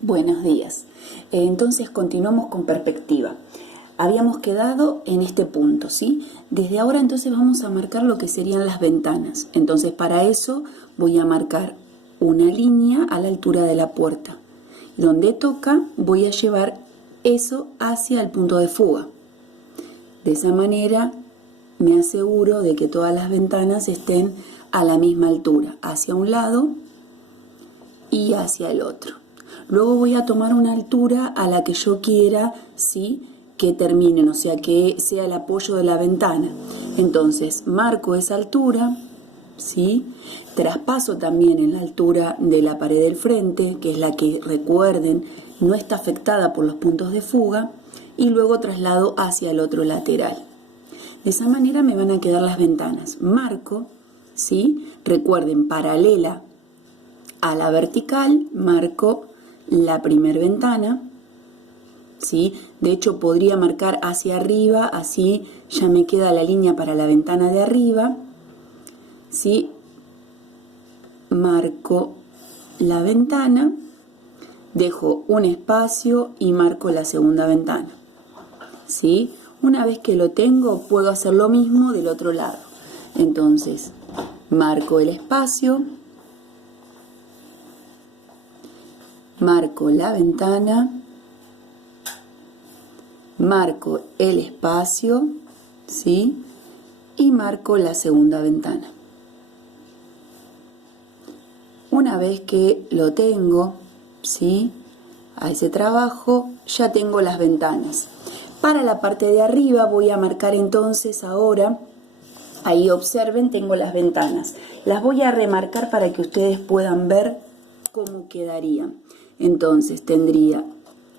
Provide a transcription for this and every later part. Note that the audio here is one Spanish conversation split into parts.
Buenos días. Entonces continuamos con perspectiva. Habíamos quedado en este punto, ¿sí? Desde ahora entonces vamos a marcar lo que serían las ventanas. Entonces para eso voy a marcar una línea a la altura de la puerta. Donde toca voy a llevar eso hacia el punto de fuga. De esa manera me aseguro de que todas las ventanas estén a la misma altura, hacia un lado y hacia el otro. Luego voy a tomar una altura a la que yo quiera, ¿sí?, que terminen, o sea, que sea el apoyo de la ventana. Entonces, marco esa altura, ¿sí? Traspaso también en la altura de la pared del frente, que es la que, recuerden, no está afectada por los puntos de fuga, y luego traslado hacia el otro lateral. De esa manera me van a quedar las ventanas. Marco, ¿sí? Recuerden, paralela a la vertical, marco la primera ventana, ¿sí? De hecho podría marcar hacia arriba, así ya me queda la línea para la ventana de arriba, ¿sí? Marco la ventana, dejo un espacio y marco la segunda ventana, ¿sí? Una vez que lo tengo puedo hacer lo mismo del otro lado. Entonces marco el espacio, marco la ventana, marco el espacio, ¿sí? Y marco la segunda ventana. Una vez que lo tengo, ¿sí?, a ese trabajo, ya tengo las ventanas. Para la parte de arriba voy a marcar entonces ahora, ahí observen, tengo las ventanas. Las voy a remarcar para que ustedes puedan ver cómo quedarían. Entonces tendría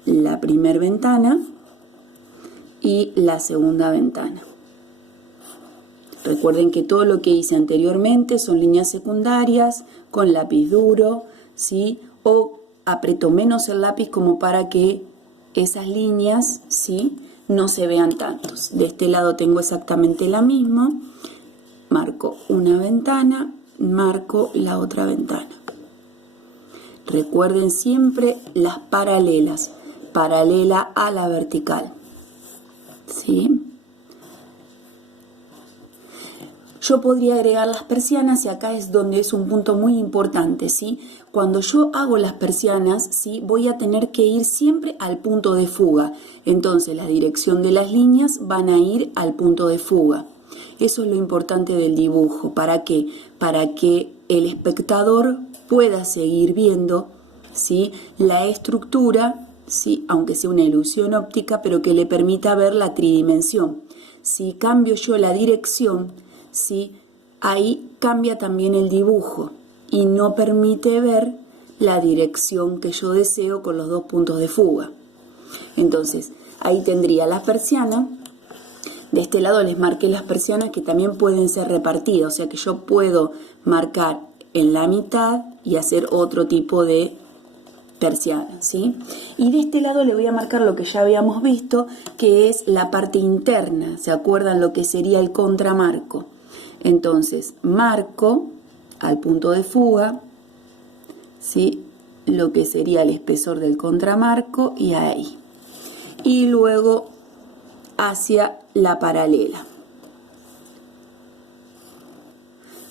la primera ventana y la segunda ventana. Recuerden que todo lo que hice anteriormente son líneas secundarias con lápiz duro, ¿sí? O aprieto menos el lápiz como para que esas líneas, ¿sí?, no se vean tantos. De este lado tengo exactamente la misma. Marco una ventana, marco la otra ventana. Recuerden siempre las paralelas, paralela a la vertical, ¿sí? Yo podría agregar las persianas y acá es donde es un punto muy importante, ¿sí? Cuando yo hago las persianas, ¿sí?, voy a tener que ir siempre al punto de fuga. Entonces la dirección de las líneas van a ir al punto de fuga. Eso es lo importante del dibujo. ¿Para qué? Para que el espectador pueda seguir viendo, ¿sí?, la estructura, ¿sí?, aunque sea una ilusión óptica, pero que le permita ver la tridimensión. Si cambio yo la dirección, ¿sí?, ahí cambia también el dibujo y no permite ver la dirección que yo deseo con los dos puntos de fuga. Entonces, ahí tendría la persiana. De este lado les marqué las persianas que también pueden ser repartidas, o sea que yo puedo marcar en la mitad y hacer otro tipo de persiana, ¿sí? Y de este lado le voy a marcar lo que ya habíamos visto, que es la parte interna. ¿Se acuerdan lo que sería el contramarco? Entonces marco al punto de fuga, ¿sí?, lo que sería el espesor del contramarco y ahí. Y luego hacia la paralela.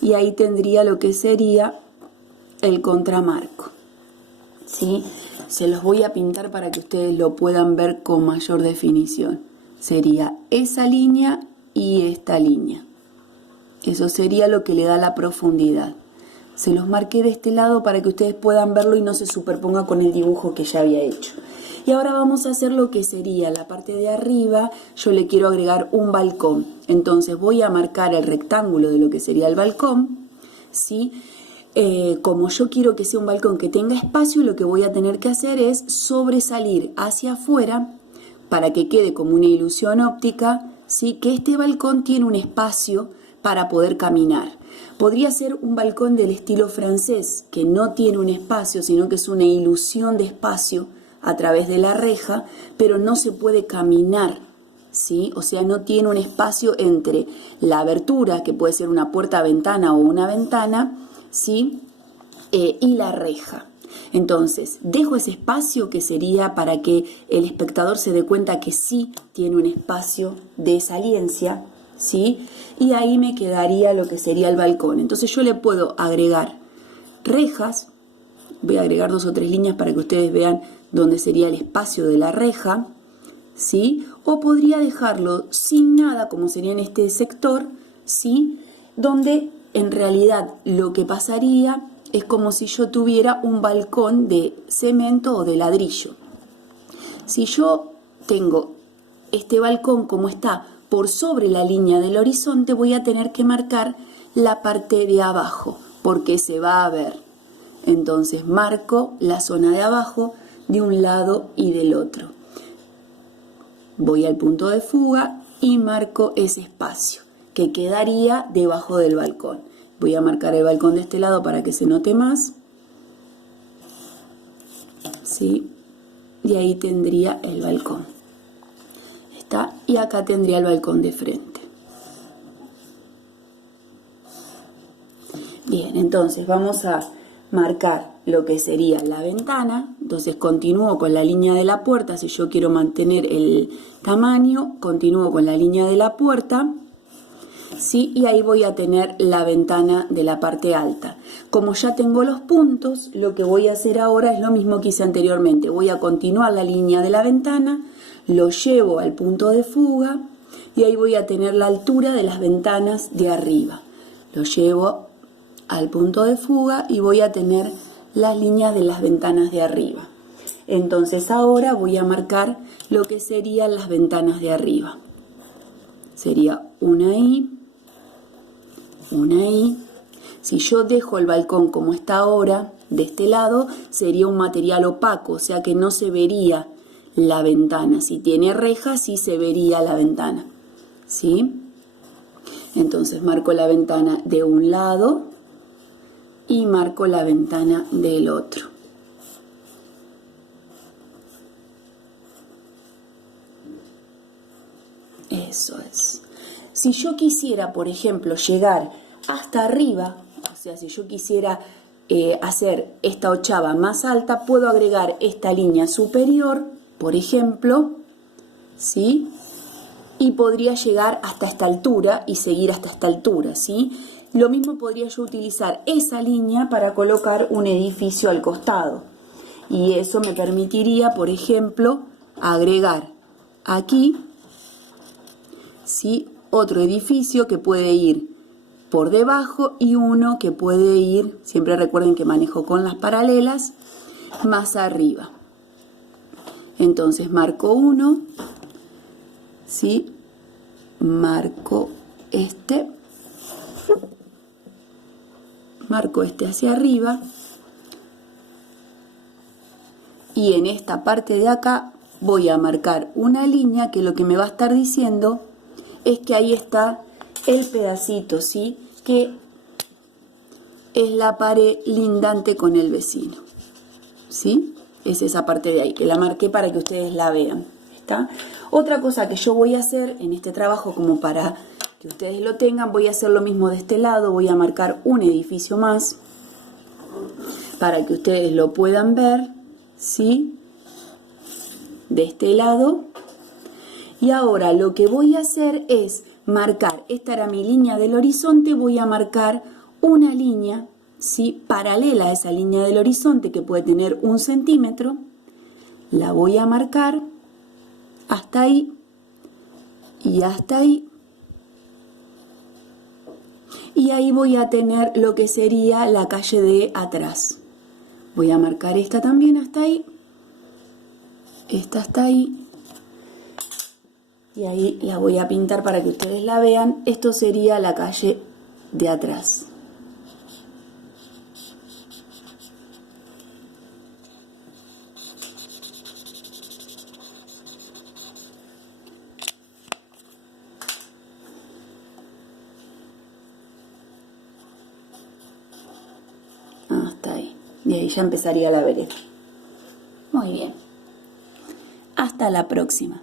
Y ahí tendría lo que sería el contramarco, ¿sí? Se los voy a pintar para que ustedes lo puedan ver con mayor definición. Sería esa línea y esta línea. Eso sería lo que le da la profundidad. Se los marqué de este lado para que ustedes puedan verlo y no se superponga con el dibujo que ya había hecho. Y ahora vamos a hacer lo que sería la parte de arriba. Yo le quiero agregar un balcón. Entonces voy a marcar el rectángulo de lo que sería el balcón, ¿sí? Como yo quiero que sea un balcón que tenga espacio, lo que voy a tener que hacer es sobresalir hacia afuera para que quede como una ilusión óptica, ¿sí?, que este balcón tiene un espacio para poder caminar. Podría ser un balcón del estilo francés, que no tiene un espacio, sino que es una ilusión de espacio a través de la reja, pero no se puede caminar, ¿sí? O sea, no tiene un espacio entre la abertura, que puede ser una puerta-ventana o una ventana, ¿sí?, y la reja. Entonces, dejo ese espacio que sería para que el espectador se dé cuenta que sí tiene un espacio de saliencia, ¿sí? Y ahí me quedaría lo que sería el balcón. Entonces yo le puedo agregar rejas, voy a agregar 2 o 3 líneas para que ustedes vean dónde sería el espacio de la reja, ¿sí? O podría dejarlo sin nada, como sería en este sector, ¿sí? Donde en realidad lo que pasaría es como si yo tuviera un balcón de cemento o de ladrillo. Si yo tengo este balcón como está por sobre la línea del horizonte, voy a tener que marcar la parte de abajo, porque se va a ver. Entonces marco la zona de abajo de un lado y del otro. Voy al punto de fuga y marco ese espacio que quedaría debajo del balcón. Voy a marcar el balcón de este lado para que se note más, ¿sí? Y ahí tendría el balcón. ¿Está? Y acá tendría el balcón de frente. Bien, entonces vamos a marcar lo que sería la ventana. Entonces continúo con la línea de la puerta. Si yo quiero mantener el tamaño, continúo con la línea de la puerta, ¿sí? Y ahí voy a tener la ventana de la parte alta. Como ya tengo los puntos, lo que voy a hacer ahora es lo mismo que hice anteriormente. Voy a continuar la línea de la ventana, lo llevo al punto de fuga y ahí voy a tener la altura de las ventanas de arriba. Lo llevo al punto de fuga y voy a tener las líneas de las ventanas de arriba. Entonces ahora voy a marcar lo que serían las ventanas de arriba. Sería una ahí, una ahí. Si yo dejo el balcón como está ahora, de este lado, sería un material opaco, o sea que no se vería la ventana. Si tiene reja, sí se vería la ventana, ¿sí? Entonces marco la ventana de un lado y marco la ventana del otro. Eso es. Si yo quisiera, por ejemplo, llegar hasta arriba, o sea, si yo quisiera hacer esta ochava más alta, puedo agregar esta línea superior, por ejemplo, ¿sí? Y podría llegar hasta esta altura y seguir hasta esta altura, ¿sí? Lo mismo podría yo utilizar esa línea para colocar un edificio al costado. Y eso me permitiría, por ejemplo, agregar aquí, ¿sí? Otro edificio que puede ir por debajo y uno que puede ir, siempre recuerden que manejo con las paralelas, más arriba. Entonces marco uno, ¿sí? Marco este hacia arriba y en esta parte de acá voy a marcar una línea que lo que me va a estar diciendo es que ahí está el pedacito, ¿sí? Que es la pared lindante con el vecino, ¿sí? Es esa parte de ahí, que la marqué para que ustedes la vean, ¿está? Otra cosa que yo voy a hacer en este trabajo, como para que ustedes lo tengan, voy a hacer lo mismo de este lado, voy a marcar un edificio más, para que ustedes lo puedan ver, ¿sí? De este lado. Y ahora lo que voy a hacer es marcar, esta era mi línea del horizonte, voy a marcar una línea, ¿sí? Paralela a esa línea del horizonte que puede tener 1 centímetro, la voy a marcar hasta ahí y hasta ahí. Y ahí voy a tener lo que sería la calle de atrás. Voy a marcar esta también hasta ahí, esta hasta ahí. Y ahí la voy a pintar para que ustedes la vean. Esto sería la calle de atrás. Hasta ahí. Y ahí ya empezaría la vereda. Muy bien. Hasta la próxima.